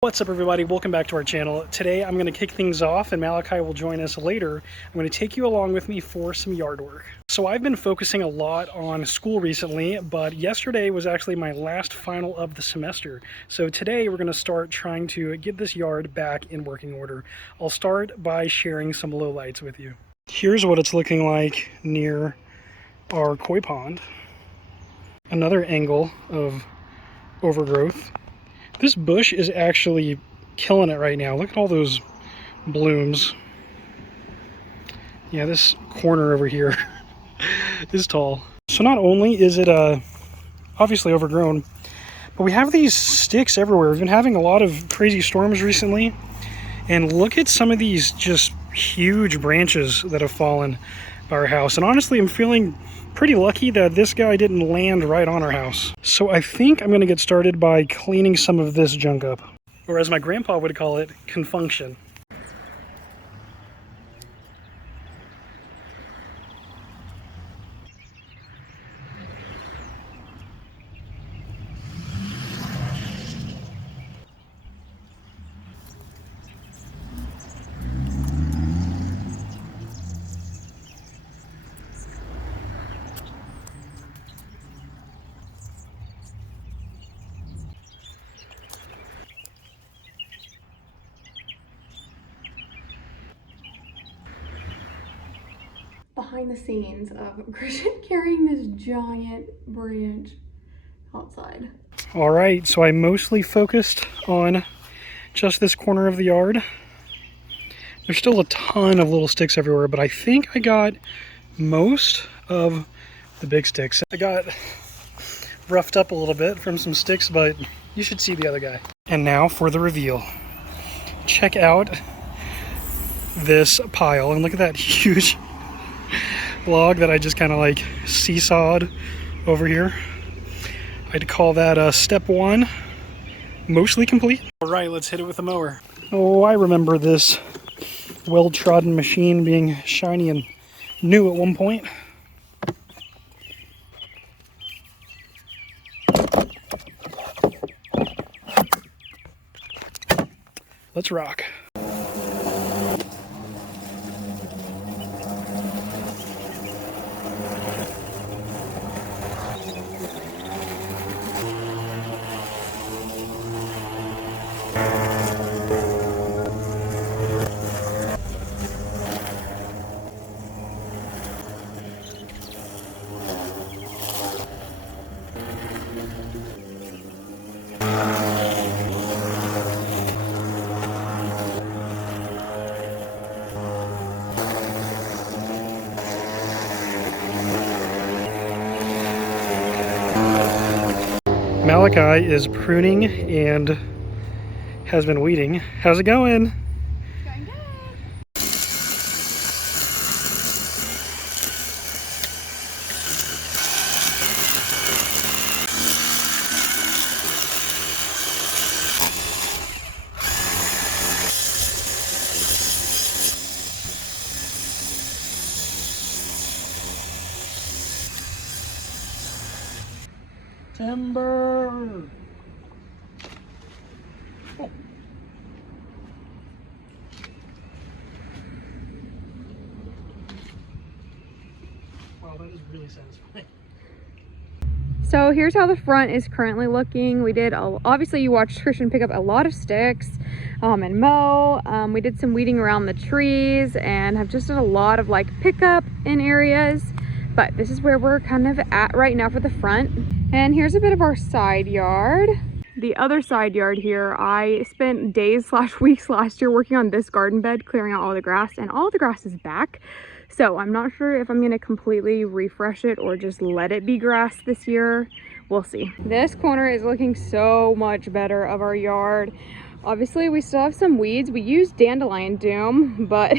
What's up everybody, welcome back to our channel. Today I'm going to kick things off and Malachi will join us later. I'm going to take you along with me for some yard work. So I've been focusing a lot on school recently, but yesterday was actually my last final of the semester. So today we're going to start trying to get this yard back in working order. I'll start by sharing some lowlights with you. Here's what it's looking like near our koi pond. Another angle of overgrowth. This bush is actually killing it right now. Look at all those blooms. Yeah, this corner over here is tall. So not only is it obviously overgrown, but we have these sticks everywhere. We've been having a lot of crazy storms recently, and look at some of these just huge branches that have fallen by our house. And honestly, I'm feeling pretty lucky that this guy didn't land right on our house. So I think I'm gonna get started by cleaning some of this junk up, or as my grandpa would call it, confunction. Behind the scenes of Christian carrying this giant branch outside. All right, so I mostly focused on just this corner of the yard. There's still a ton of little sticks everywhere, but I think I got most of the big sticks. I got roughed up a little bit from some sticks, but you should see the other guy. And now for the reveal. Check out this pile, and look at that huge log that I just kind of like seesawed over here. I'd call that step one, mostly complete. All right, let's hit it with a mower. Oh, I remember this well-trodden machine being shiny and new at one point. Let's rock. Malachi is pruning and has been weeding. How's it going? Going good. Timber! Oh. Wow, that is really satisfying. So here's how the front is currently looking. We did, obviously you watched Christian pick up a lot of sticks and mow. We did some weeding around the trees and have just done a lot of like pickup in areas. But this is where we're kind of at right now for the front. And here's a bit of our side yard. The other side yard here, I spent days / weeks last year working on this garden bed, clearing out all the grass, and all the grass is back. So I'm not sure if I'm gonna completely refresh it or just let it be grass this year. We'll see. This corner is looking so much better of our yard. Obviously, we still have some weeds. We used dandelion doom, but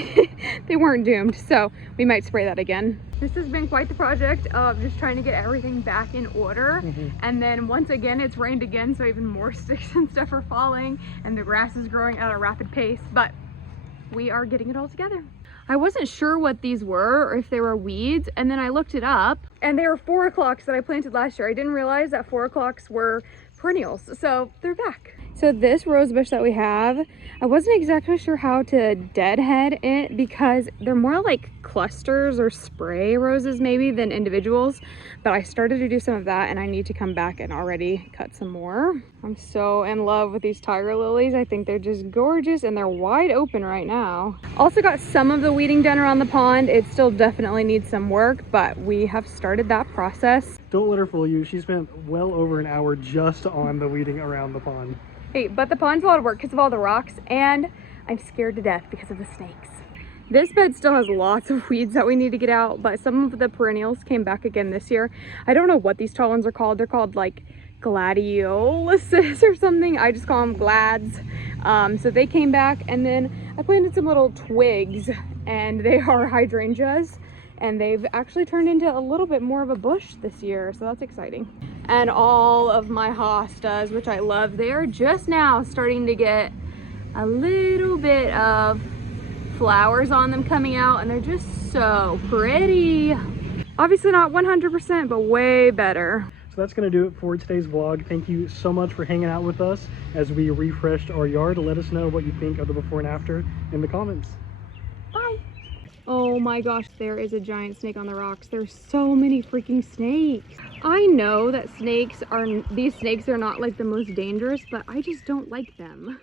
they weren't doomed, so we might spray that again. This has been quite the project of just trying to get everything back in order. And then once again, it's rained again, so even more sticks and stuff are falling, and the grass is growing at a rapid pace, but we are getting it all together. I wasn't sure what these were or if they were weeds, and then I looked it up, and they were 4 o'clocks that I planted last year. I didn't realize that 4 o'clocks were perennials, so they're back. So this rose bush that we have, I wasn't exactly sure how to deadhead it because they're more like clusters or spray roses maybe than individuals, but I started to do some of that and I need to come back and already cut some more. I'm so in love with these tiger lilies. I think they're just gorgeous and they're wide open right now. Also got some of the weeding done around the pond. It still definitely needs some work, but we have started that process. Don't let her fool you. She spent well over an hour just on the weeding around the pond. Hey, but the pond's a lot of work because of all the rocks and I'm scared to death because of the snakes. This bed still has lots of weeds that we need to get out, but some of the perennials came back again this year. I don't know what these tall ones are called. They're called like gladioluses or something. I just call them glads. So they came back, and then I planted some little twigs and they are hydrangeas. And they've actually turned into a little bit more of a bush this year, so that's exciting. And all of my hostas, which I love, they are just now starting to get a little bit of flowers on them coming out, and they're just so pretty. Obviously not 100%, but way better. So that's going to do it for today's vlog. Thank you so much for hanging out with us as we refreshed our yard. Let us know what you think of the before and after in the comments. Bye. Oh my gosh, there is a giant snake on the rocks. There's so many freaking snakes. I know that these snakes are not like the most dangerous, but I just don't like them.